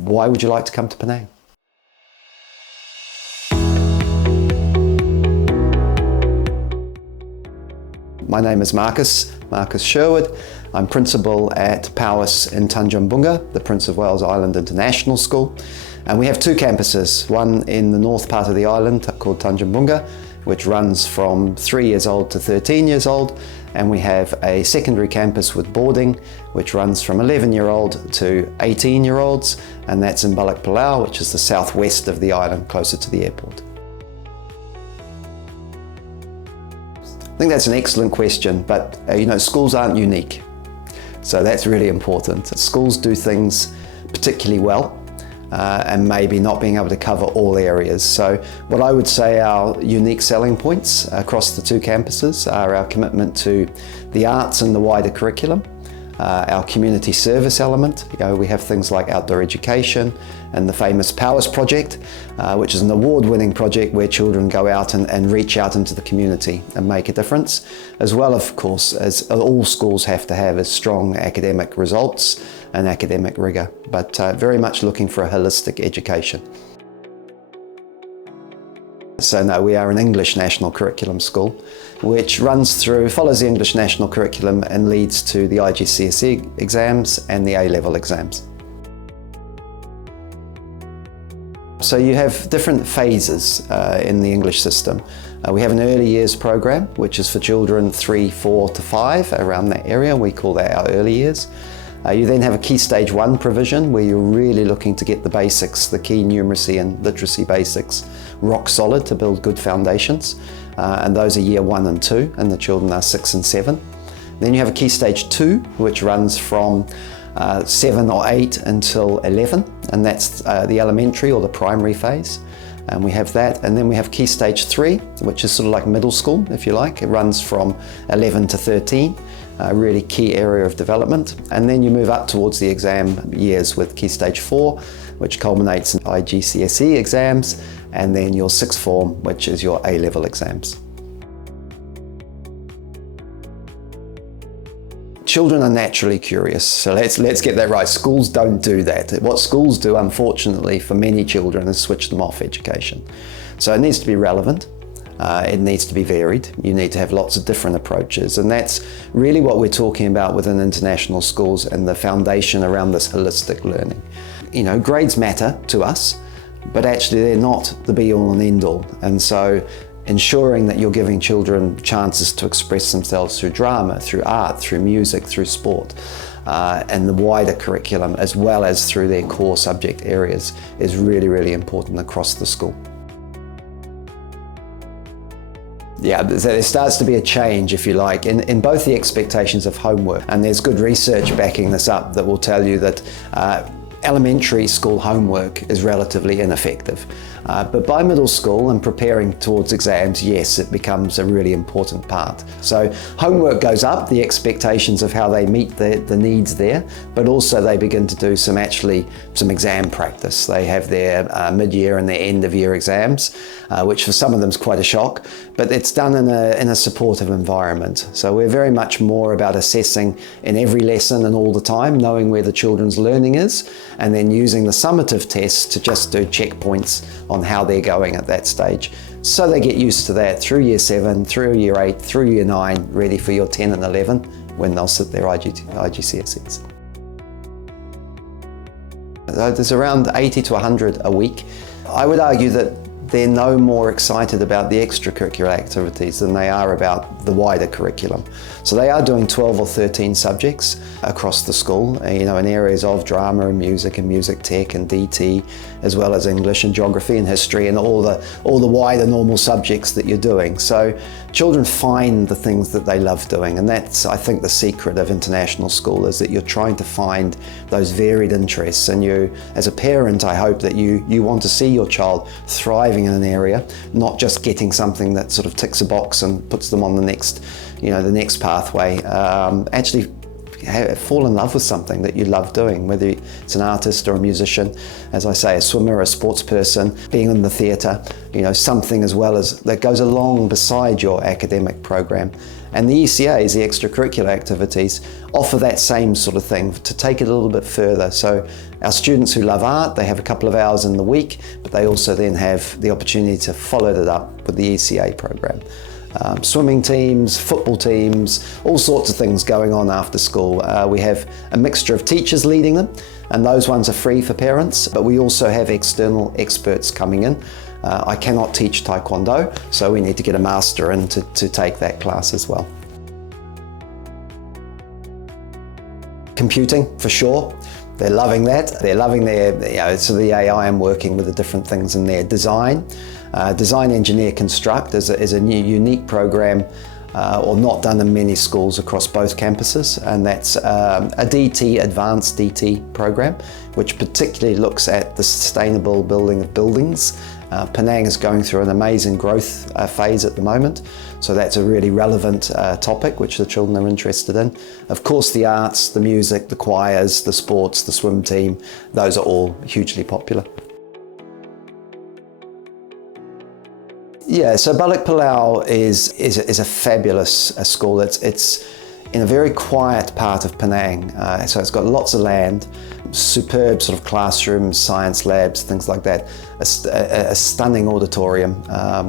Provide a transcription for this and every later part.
why would you like to come to Penang? My name is Marcus Sherwood. I'm principal at Powis in Tanjung Bunga, the Prince of Wales Island International School. And we have two campuses, one in the north part of the island called Tanjung Bunga, which runs from 3 years old to 13 years old. And we have a secondary campus with boarding, which runs from 11-year-old to 18-year-olds, and that's in Balak Palau, which is the southwest of the island, closer to the airport. I think that's an excellent question, but schools aren't unique. So that's really important. Schools do things particularly well, and maybe not being able to cover all areas. So what I would say our unique selling points across the two campuses are our commitment to the arts and the wider curriculum, our community service element. We have things like outdoor education and the famous Powis project, which is an award-winning project where children go out and reach out into the community and make a difference, as well, of course, as all schools have to have, is strong academic results and academic rigour, but very much looking for a holistic education. So no, we are an English national curriculum school, which follows the English national curriculum and leads to the IGCSE exams and the A-level exams. So you have different phases in the English system. We have an early years program, which is for children 3, 4 to 5, around that area. We call that our early years. You then have a Key Stage 1 provision, where you're really looking to get the basics, the key numeracy and literacy basics, rock solid to build good foundations. And those are year 1 and 2, and the children are 6 and 7. Then you have a Key Stage 2, which runs from 7 or 8 until 11, and that's the elementary or the primary phase. And we have that, and then we have Key Stage 3, which is sort of like middle school, if you like. It runs from 11 to 13, a really key area of development. And then you move up towards the exam years with Key Stage 4, which culminates in IGCSE exams, and then your sixth form, which is your A-level exams. Children are naturally curious, so let's get that right. Schools don't do that. What schools do, unfortunately, for many children is switch them off education. So it needs to be relevant, it needs to be varied, you need to have lots of different approaches, and that's really what we're talking about within international schools and the foundation around this holistic learning. Grades matter to us, but actually they're not the be-all and end-all, and so ensuring that you're giving children chances to express themselves through drama, through art, through music, through sport, and the wider curriculum, as well as through their core subject areas, is really, really important across the school. Yeah, there starts to be a change, if you like, in both the expectations of homework, and there's good research backing this up that will tell you that elementary school homework is relatively ineffective. But by middle school and preparing towards exams, yes, it becomes a really important part. So homework goes up, the expectations of how they meet the needs there, but also they begin to do some exam practice. They have their mid-year and their end-of-year exams, which for some of them is quite a shock, but it's done in a supportive environment. So we're very much more about assessing in every lesson and all the time, knowing where the children's learning is, and then using the summative tests to just do checkpoints on how they're going at that stage. So they get used to that through year 7, through year 8, through year 9, ready for year 10 and 11 when they'll sit their IGCSEs. There's around 80 to 100 a week. I would argue that they're no more excited about the extracurricular activities than they are about the wider curriculum. So they are doing 12 or 13 subjects across the school, in areas of drama and music tech and DT, as well as English and geography and history and all the wider normal subjects that you're doing. So children find the things that they love doing, and that's, I think, the secret of international school, is that you're trying to find those varied interests, and you, as a parent, I hope that you want to see your child thriving in an area, not just getting something that sort of ticks a box and puts them on the next pathway. Actually fall in love with something that you love doing, whether it's an artist or a musician, as I say, a swimmer, a sports person, being in the theatre, something as well as that goes along beside your academic program. And the ECAs, the extracurricular activities, offer that same sort of thing to take it a little bit further. So our students who love art, they have a couple of hours in the week, but they also then have the opportunity to follow that up with the ECA program. Swimming teams, football teams, all sorts of things going on after school. We have a mixture of teachers leading them, and those ones are free for parents, but we also have external experts coming in. I cannot teach Taekwondo, so we need to get a master in to take that class as well. Computing, for sure. They're loving that. They're loving so the AI I'm working with the different things in there. Design. Design Engineer Construct is a new unique program or not done in many schools across both campuses, and that's a DT, Advanced DT program, which particularly looks at the sustainable building of buildings. Penang is going through an amazing growth phase at the moment, so that's a really relevant topic which the children are interested in. Of course, the arts, the music, the choirs, the sports, the swim team, those are all hugely popular. Yeah, so Balik Palau is a fabulous school. It's in a very quiet part of Penang, so it's got lots of land, superb sort of classrooms, science labs, things like that. A stunning auditorium,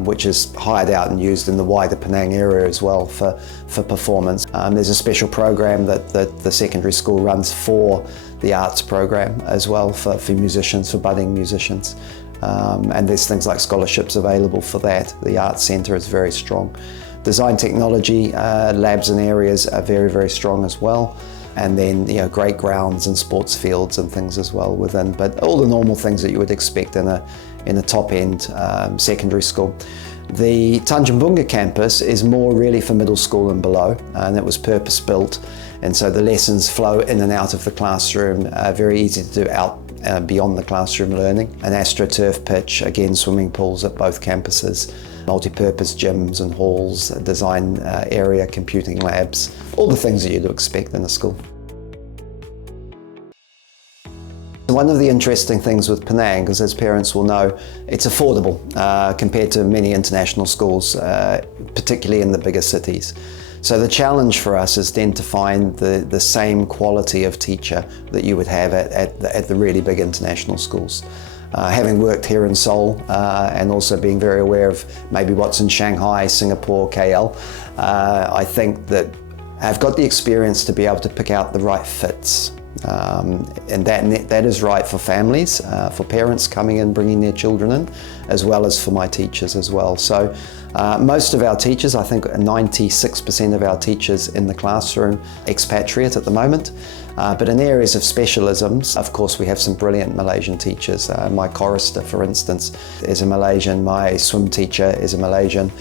which is hired out and used in the wider Penang area as well for performance. There's a special program that the secondary school runs for the arts program as well for musicians, for budding musicians. And there's things like scholarships available for that. The Arts Centre is very strong. Design technology labs and areas are very, very strong as well. And then, great grounds and sports fields and things as well within. But all the normal things that you would expect in a top-end secondary school. The Tanjung Bunga campus is more really for middle school and below, and it was purpose-built. And so the lessons flow in and out of the classroom, very easy to do out beyond the classroom learning. An AstroTurf pitch, again swimming pools at both campuses, multi-purpose gyms and halls, a design area, computing labs, all the things that you'd expect in a school. One of the interesting things with Penang, because as parents will know, it's affordable compared to many international schools, particularly in the bigger cities. So the challenge for us is then to find the same quality of teacher that you would have at the really big international schools. Having worked here in Seoul and also being very aware of maybe what's in Shanghai, Singapore, KL, I think that I've got the experience to be able to pick out the right fits. And that is right for families, for parents coming in, bringing their children in, as well as for my teachers as well. So most of our teachers, I think 96% of our teachers in the classroom, expatriate at the moment. But in areas of specialisms, of course, we have some brilliant Malaysian teachers. My chorister, for instance, is a Malaysian. My swim teacher is a Malaysian.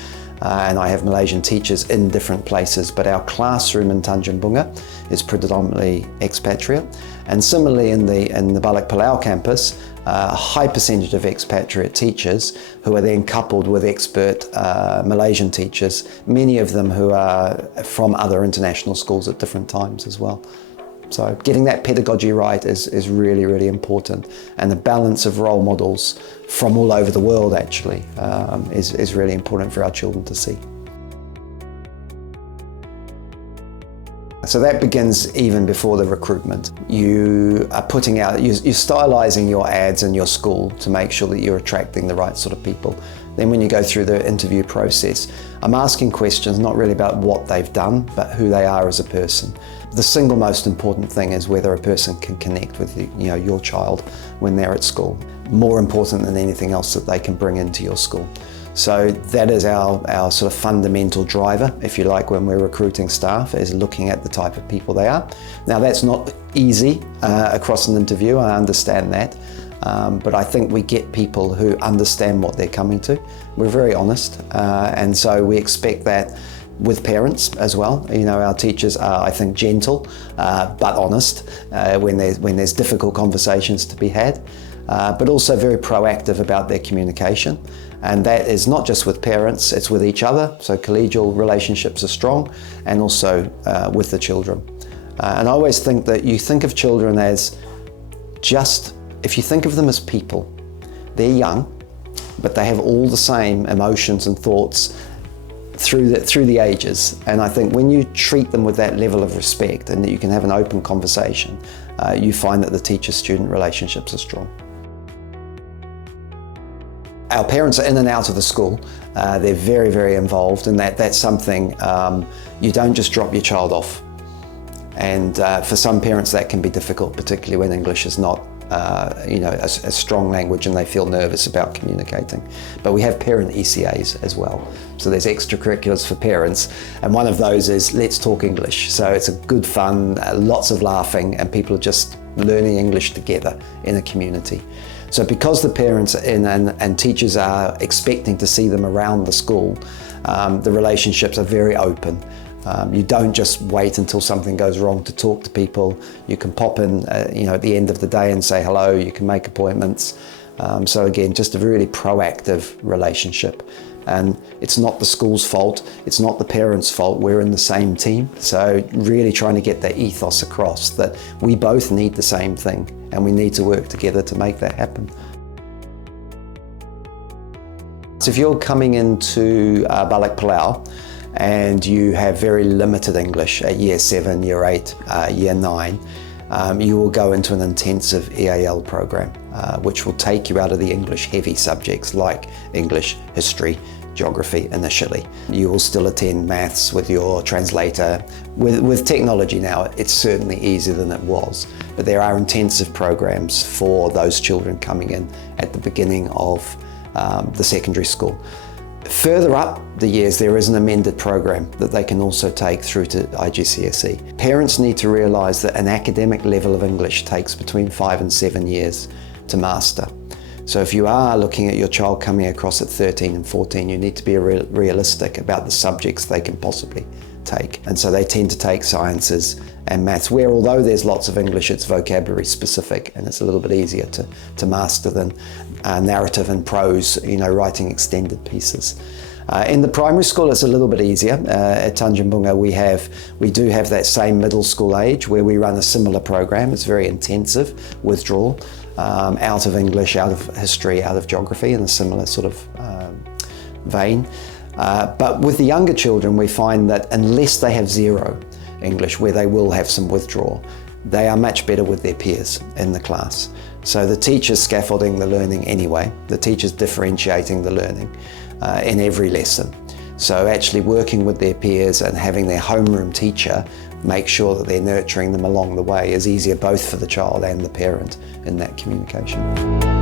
And I have Malaysian teachers in different places, but our classroom in Tanjung Bunga is predominantly expatriate. And similarly in the Balik Palau campus, a high percentage of expatriate teachers who are then coupled with expert Malaysian teachers, many of them who are from other international schools at different times as well. So getting that pedagogy right is really, really important. And the balance of role models from all over the world actually is really important for our children to see. So that begins even before the recruitment. You are putting out, you're stylizing your ads in your school to make sure that you're attracting the right sort of people. Then when you go through the interview process, I'm asking questions not really about what they've done, but who they are as a person. The single most important thing is whether a person can connect with your child when they're at school. More important than anything else that they can bring into your school. So that is our sort of fundamental driver, if you like, when we're recruiting staff, is looking at the type of people they are. Now that's not easy across an interview, I understand that. But I think we get people who understand what they're coming to. We're very honest, and so we expect that with parents as well. Our teachers are, I think, gentle but honest when there's difficult conversations to be had, but also very proactive about their communication. And that is not just with parents, it's with each other. So collegial relationships are strong, and also with the children. And I always think that you think of children as if you think of them as people, they're young, but they have all the same emotions and thoughts through the ages. And I think when you treat them with that level of respect and that you can have an open conversation, you find that the teacher-student relationships are strong. Our parents are in and out of the school. They're very, very involved, and that's something you don't just drop your child off. And for some parents that can be difficult, particularly when English is not a strong language and they feel nervous about communicating. But we have parent ECAs as well. So there's extracurriculars for parents, and one of those is Let's Talk English. So it's a good fun, lots of laughing, and people are just learning English together in a community. So because the parents are in and teachers are expecting to see them around the school, the relationships are very open. You don't just wait until something goes wrong to talk to people. You can pop in, at the end of the day and say hello. You can make appointments. So again, just a really proactive relationship. And it's not the school's fault. It's not the parents' fault. We're in the same team. So really trying to get that ethos across that we both need the same thing and we need to work together to make that happen. So if you're coming into Balik Palau, and you have very limited English at year 7, year 8, year 9, you will go into an intensive EAL program, which will take you out of the English heavy subjects like English, history, geography initially. You will still attend maths with your translator. With technology now, it's certainly easier than it was, but there are intensive programs for those children coming in at the beginning of the secondary school. Further up the years, there is an amended program that they can also take through to IGCSE. Parents need to realise that an academic level of English takes between 5 and 7 years to master. So if you are looking at your child coming across at 13 and 14, you need to be realistic about the subjects they can possibly take. And so they tend to take sciences and maths, where although there's lots of English, it's vocabulary specific and it's a little bit easier to master than narrative and prose, writing extended pieces. In the primary school, it's a little bit easier. At Tanjung Bunga, we do have that same middle school age where we run a similar program. It's very intensive withdrawal out of English, out of history, out of geography in a similar sort of vein. But with the younger children, we find that unless they have zero English, where they will have some withdrawal, they are much better with their peers in the class. So the teacher's scaffolding the learning anyway, the teacher's differentiating the learning in every lesson. So actually working with their peers and having their homeroom teacher make sure that they're nurturing them along the way is easier both for the child and the parent in that communication.